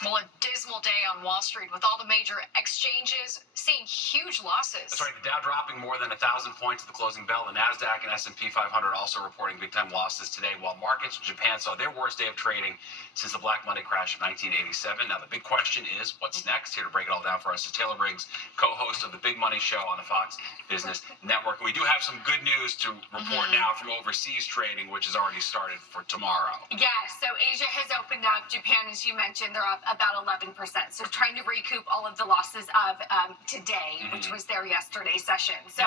Well, a dismal day on Wall Street with all the major exchanges seeing huge losses. That's right. The Dow dropping more than 1,000 points at the closing bell. The Nasdaq and S&P 500 also reporting big-time losses today, while markets in Japan saw their worst day of trading since the Black Monday crash of 1987. Now, the big question is, what's next? Here to break it all down for us is Taylor Briggs, co-host of the Big Money Show on the Fox Business Network. We do have some good news to report now from overseas trading, which has already started for tomorrow. Yeah, so Asia has opened up. Japan, as you mentioned, they're up about 11%. So trying to recoup all of the losses of today, which was their yesterday session. So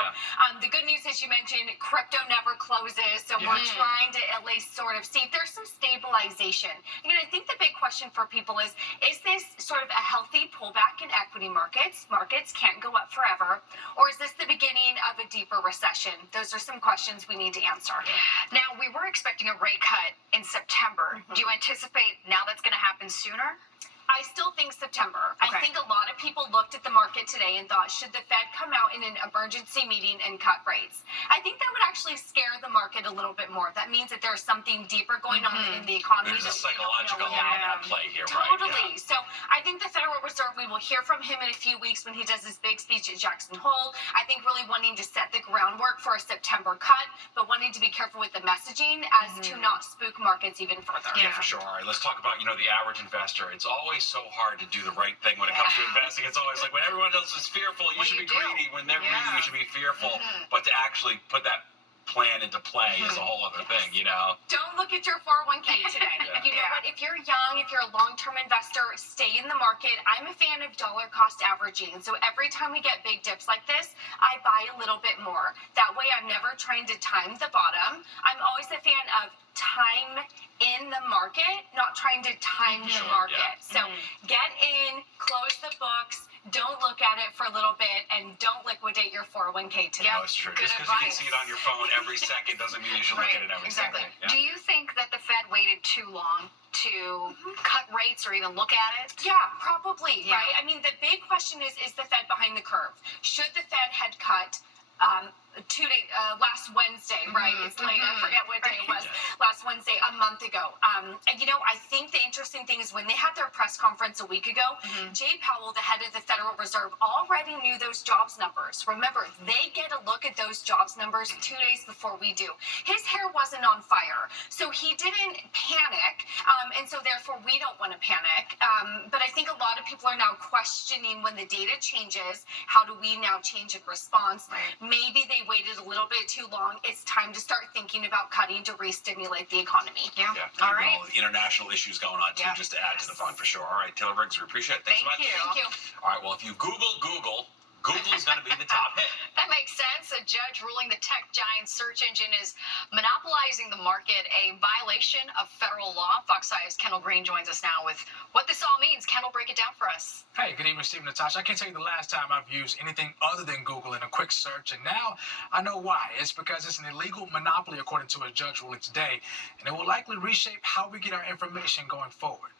the good news, as you mentioned, crypto never closes. So we're trying to at least sort of see if there's some stabilization. And I think the big question for people is this sort of a healthy pullback in equity markets? Markets can't go up forever. Or is this the beginning of a deeper recession? Those are some questions we need to answer. Now, we were expecting a rate cut in September. Do you anticipate now that's going to happen sooner? I still think September. Okay. I think a lot of people looked at the market today and thought, should the Fed come out in an emergency meeting and cut rates? I think that would actually scare the market a little bit more. That means that there's something deeper going on in the economy. There's a psychological play here, Totally. right? So I think the Federal Reserve, we will hear from him in a few weeks when he does his big speech at Jackson Hole. I think really wanting to set the groundwork for a September cut, but wanting to be careful with the messaging as to not spook markets even further. Yeah, for sure. All right, let's talk about, the average investor. It's always so hard to do the right thing when it comes to investing. It's always like when everyone else is fearful, you should be greedy. When they're greedy, you should be fearful. But to actually put that plan into play is a whole other thing, Don't look at your 401k today. You know what? If you're young, if you're a long-term investor, stay in the market. I'm a fan of dollar cost averaging. So every time we get big dips like this, I buy a little bit more. That way I'm never trying to time the bottom. I'm always a fan of time in the market, not trying to time the market. So get in, close the books, don't look at it for a little bit, and don't liquidate your 401k today. No, it's true. Just because you can see it on your phone every second doesn't mean you should look at it every second. Yeah. Do you think that the Fed waited too long to cut rates or even look at it? Yeah, probably, right? I mean, the big question is the Fed behind the curve? Should the Fed had cut last Wednesday, right? It's late. I forget what day it was. Last Wednesday, a month ago. And I think the interesting thing is when they had their press conference a week ago, Jay Powell, the head of the Federal Reserve, already knew those jobs numbers. Remember, they get a look at those jobs numbers 2 days before we do. His hair wasn't on fire, so he didn't panic, and so therefore we don't want to panic. But I think a lot of people are now questioning when the data changes, how do we now change in response? Maybe they waited a little bit too long. It's time to start thinking about cutting to re-stimulate the economy. All right. All the international issues going on, too, just to add to the fun, for sure. All right, Taylor Briggs, we appreciate it. Thanks so much. Thank you. All right, well, if you Google, Google's going to be the top hit. That makes sense. A judge ruling the tech giant search engine is monopolizing the market, a violation of federal law. Fox 5's Kendall Green joins us now with what this all means. Kendall, break it down for us. Hey, good evening, Steve and Natasha. I can't tell you the last time I've used anything other than Google in a quick search, and now I know why. It's because it's an illegal monopoly, according to a judge ruling today, and it will likely reshape how we get our information going forward.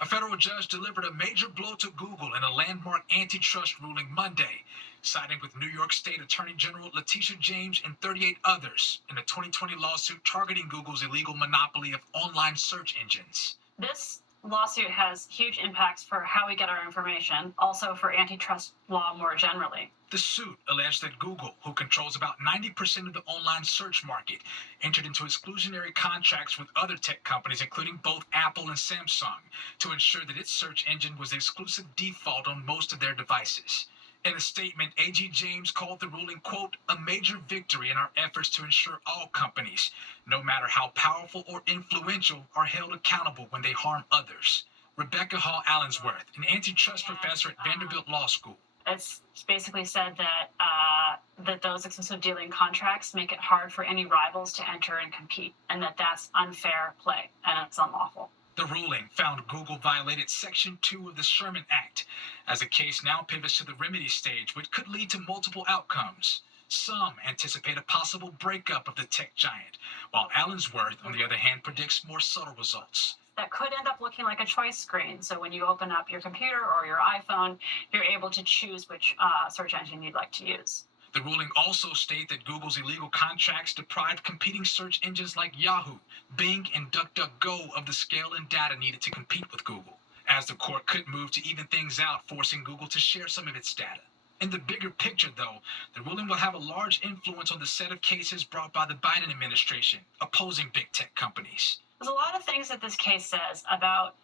A federal judge delivered a major blow to Google in a landmark antitrust ruling Monday, siding with New York State Attorney General Letitia James and 38 others in a 2020 lawsuit targeting Google's illegal monopoly of online search engines. This lawsuit has huge impacts for how we get our information, also for antitrust law more generally. The suit alleged that Google, who controls about 90% of the online search market, entered into exclusionary contracts with other tech companies, including both Apple and Samsung, to ensure that its search engine was the exclusive default on most of their devices. In a statement, AG James called the ruling, quote, a major victory in our efforts to ensure all companies, no matter how powerful or influential, are held accountable when they harm others. Rebecca Hall Allensworth, an antitrust professor at Vanderbilt Law School. It's basically said that those exclusive dealing contracts make it hard for any rivals to enter and compete, and that's unfair play, and it's unlawful. The ruling found Google violated Section 2 of the Sherman Act, as the case now pivots to the remedy stage, which could lead to multiple outcomes. Some anticipate a possible breakup of the tech giant, while Allensworth, on the other hand, predicts more subtle results. That could end up looking like a choice screen. So when you open up your computer or your iPhone, you're able to choose which search engine you'd like to use. The ruling also states that Google's illegal contracts deprived competing search engines like Yahoo, Bing, and DuckDuckGo of the scale and data needed to compete with Google. as the court could move to even things out, forcing Google to share some of its data. In the bigger picture, though, the ruling will have a large influence on the set of cases brought by the Biden administration opposing big tech companies. There's a lot of things that this case says about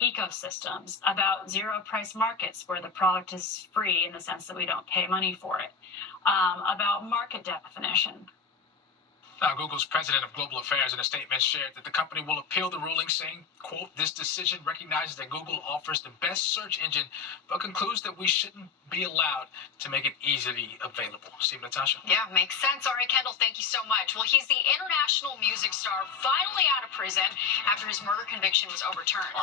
ecosystems, about zero price markets where the product is free in the sense that we don't pay money for it, about market definition. Now, Google's president of global affairs in a statement shared that the company will appeal the ruling, saying, quote, "This decision recognizes that Google offers the best search engine, but concludes that we shouldn't be allowed to make it easily available." Steve, Natasha? Yeah, makes sense. All right, Kendall, thank you so much. Well, he's the international music star finally out of prison after his murder conviction was overturned.